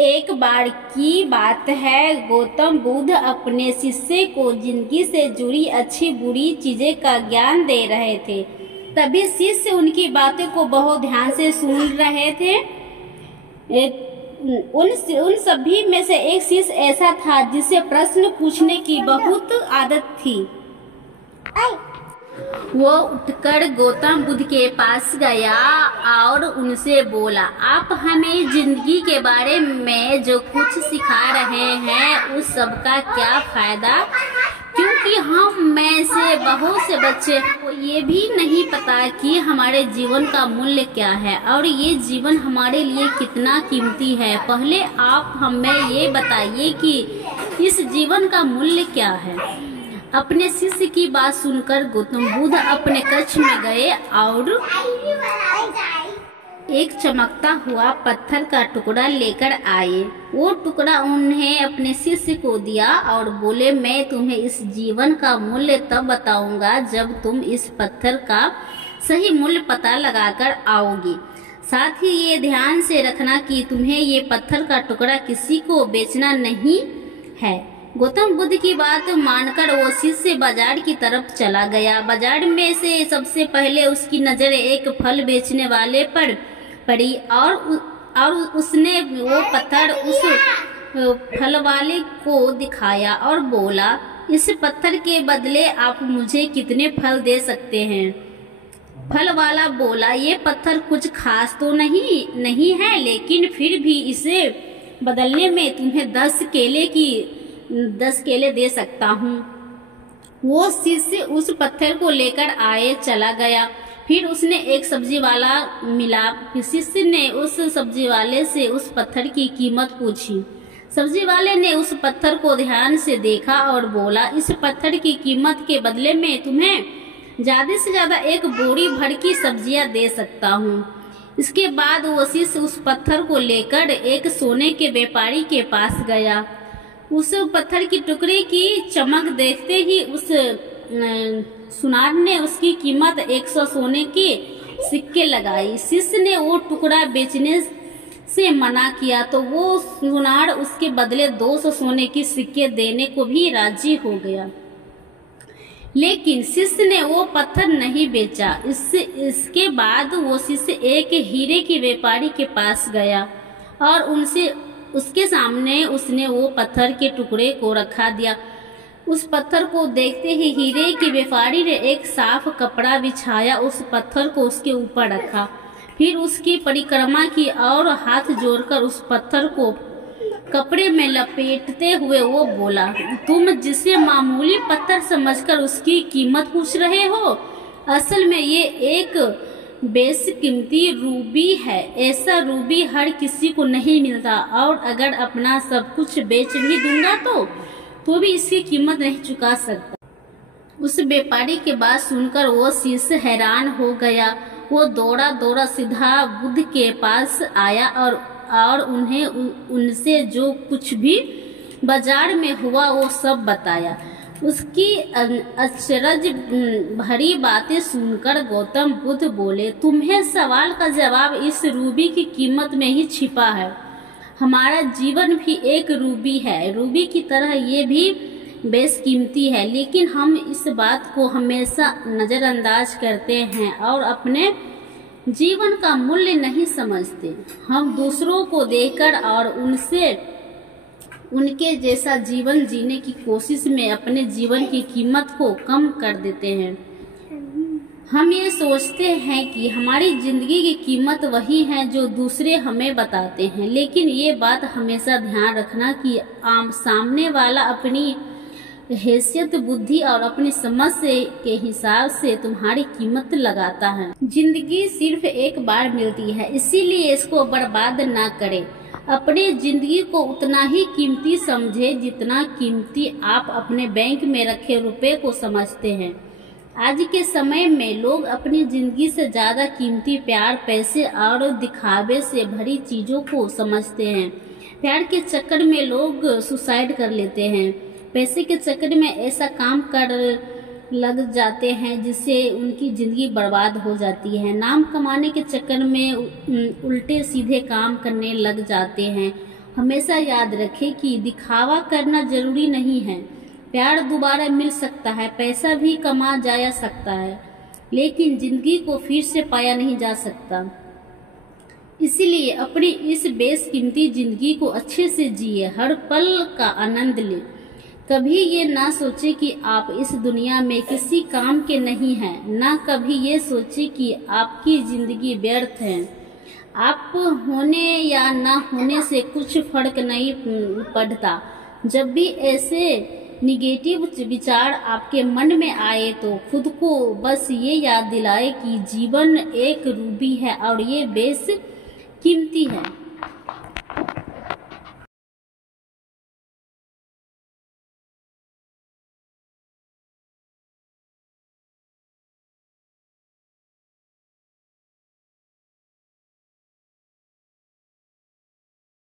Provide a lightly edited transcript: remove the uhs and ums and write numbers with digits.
एक बार की बात है, गौतम बुद्ध अपने शिष्य को जिंदगी से जुड़ी अच्छी बुरी चीजें का ज्ञान दे रहे थे। तभी शिष्य उनकी बातों को बहुत ध्यान से सुन रहे थे। उन सभी में से एक शिष्य ऐसा था जिसे प्रश्न पूछने की बहुत आदत थी। वो उठकर गौतम बुद्ध के पास गया और उनसे बोला, आप हमें जिंदगी के बारे में जो कुछ सिखा रहे हैं उस सब का क्या फायदा? क्योंकि हम में से बहुत से बच्चे को ये भी नहीं पता कि हमारे जीवन का मूल्य क्या है और ये जीवन हमारे लिए कितना कीमती है। पहले आप हमें ये बताइए कि इस जीवन का मूल्य क्या है। अपने शिष्य की बात सुनकर गौतम बुद्ध अपने कक्ष में गए और एक चमकता हुआ पत्थर का टुकड़ा लेकर आए। वो टुकड़ा उन्हें अपने शिष्य को दिया और बोले, मैं तुम्हें इस जीवन का मूल्य तब बताऊंगा जब तुम इस पत्थर का सही मूल्य पता लगाकर आओगी। साथ ही ये ध्यान से रखना कि तुम्हें ये पत्थर का टुकड़ा किसी को बेचना नहीं है। गौतम बुद्ध की बात मानकर वो शिष्य बाजार की तरफ चला गया। बाजार में से सबसे पहले उसकी नजर एक फल बेचने वाले पर पड़ी और उसने वो पत्थर उस फल वाले को दिखाया और बोला, इस पत्थर के बदले आप मुझे कितने फल दे सकते हैं? फल वाला बोला, ये पत्थर कुछ खास तो नहीं है, लेकिन फिर भी इसे बदलने में तुम्हें 10 केले दे सकता हूँ। वो शिष्य उस पत्थर को लेकर आए चला गया। फिर उसने एक सब्जी वाला मिला। शिष्य ने उस सब्जी वाले से उस पत्थर की कीमत पूछी। सब्जी वाले ने उस पत्थर को ध्यान से देखा और बोला, इस पत्थर की कीमत के बदले में तुम्हें ज्यादा से ज्यादा एक बोरी भर की सब्जियां दे सकता हूँ। इसके बाद वो शिष्य उस पत्थर को लेकर एक सोने के व्यापारी के पास गया। उस पत्थर की टुकड़े की चमक देखते ही उस सुनार ने उसकी कीमत 100 सोने के सिक्के लगाई। शिष्य ने वो टुकड़ा बेचने से मना किया तो वो सुनार उसके बदले 200 सोने के सिक्के देने को भी राजी हो गया। लेकिन शिष्य ने वो पत्थर नहीं बेचा। इसके बाद वो शिष्य एक हीरे के व्यापारी के पास गया और उसके सामने उसने वो पत्थर के टुकड़े को रखा दिया। उस पत्थर को देखते ही हीरे के व्यापारी ने एक साफ कपड़ा बिछाया, उस पत्थर को उसके ऊपर रखा। फिर उसकी परिक्रमा की और हाथ जोड़कर उस पत्थर को कपड़े में लपेटते हुए वो बोला, तुम जिसे मामूली पत्थर समझकर उसकी कीमत पूछ रहे हो, असल में ये एक बेशकीमती रूबी है। ऐसा रूबी हर किसी को नहीं मिलता और अगर अपना सब कुछ बेच भी दूंगा तो भी इसकी कीमत नहीं चुका सकता। उस व्यापारी के बात सुनकर वो शिष्य हैरान हो गया। वो दौड़ा सीधा बुद्ध के पास आया और उन्हें उनसे जो कुछ भी बाजार में हुआ वो सब बताया। उसकी अचरज भरी बातें सुनकर गौतम बुद्ध बोले, तुम्हें सवाल का जवाब इस रूबी की कीमत में ही छिपा है। हमारा जीवन भी एक रूबी है, रूबी की तरह ये भी बेशकीमती है, लेकिन हम इस बात को हमेशा नजरअंदाज करते हैं और अपने जीवन का मूल्य नहीं समझते। हम दूसरों को देखकर और उनके जैसा जीवन जीने की कोशिश में अपने जीवन की कीमत को कम कर देते हैं। हम ये सोचते हैं कि हमारी जिंदगी की कीमत वही है जो दूसरे हमें बताते हैं, लेकिन ये बात हमेशा ध्यान रखना कि सामने वाला अपनी हैसियत, बुद्धि और अपनी समझ के हिसाब से तुम्हारी कीमत लगाता है। जिंदगी सिर्फ एक बार मिलती है, इसीलिए इसको बर्बाद ना करें। अपने जिंदगी को उतना ही कीमती समझे जितना कीमती आप अपने बैंक में रखे रुपए को समझते हैं। आज के समय में लोग अपनी जिंदगी से ज्यादा कीमती प्यार, पैसे और दिखावे से भरी चीजों को समझते हैं। प्यार के चक्कर में लोग सुसाइड कर लेते हैं। पैसे के चक्कर में ऐसा काम कर लग जाते हैं जिससे उनकी जिंदगी बर्बाद हो जाती है। नाम कमाने के चक्कर में उल्टे सीधे काम करने लग जाते हैं हमेशा याद रखें कि दिखावा करना जरूरी नहीं है। प्यार दोबारा मिल सकता है, पैसा भी कमा जा सकता है, लेकिन जिंदगी को फिर से पाया नहीं जा सकता। इसलिए अपनी इस बेशकीमती जिंदगी को अच्छे से जिए, हर पल का आनंद ले। कभी ये ना सोचे कि आप इस दुनिया में किसी काम के नहीं हैं, ना कभी ये सोचे कि आपकी जिंदगी व्यर्थ है। आप होने या ना होने से कुछ फर्क नहीं पड़ता। जब भी ऐसे निगेटिव विचार आपके मन में आए तो खुद को बस ये याद दिलाए कि जीवन एक रूबी है और ये बेशकीमती है।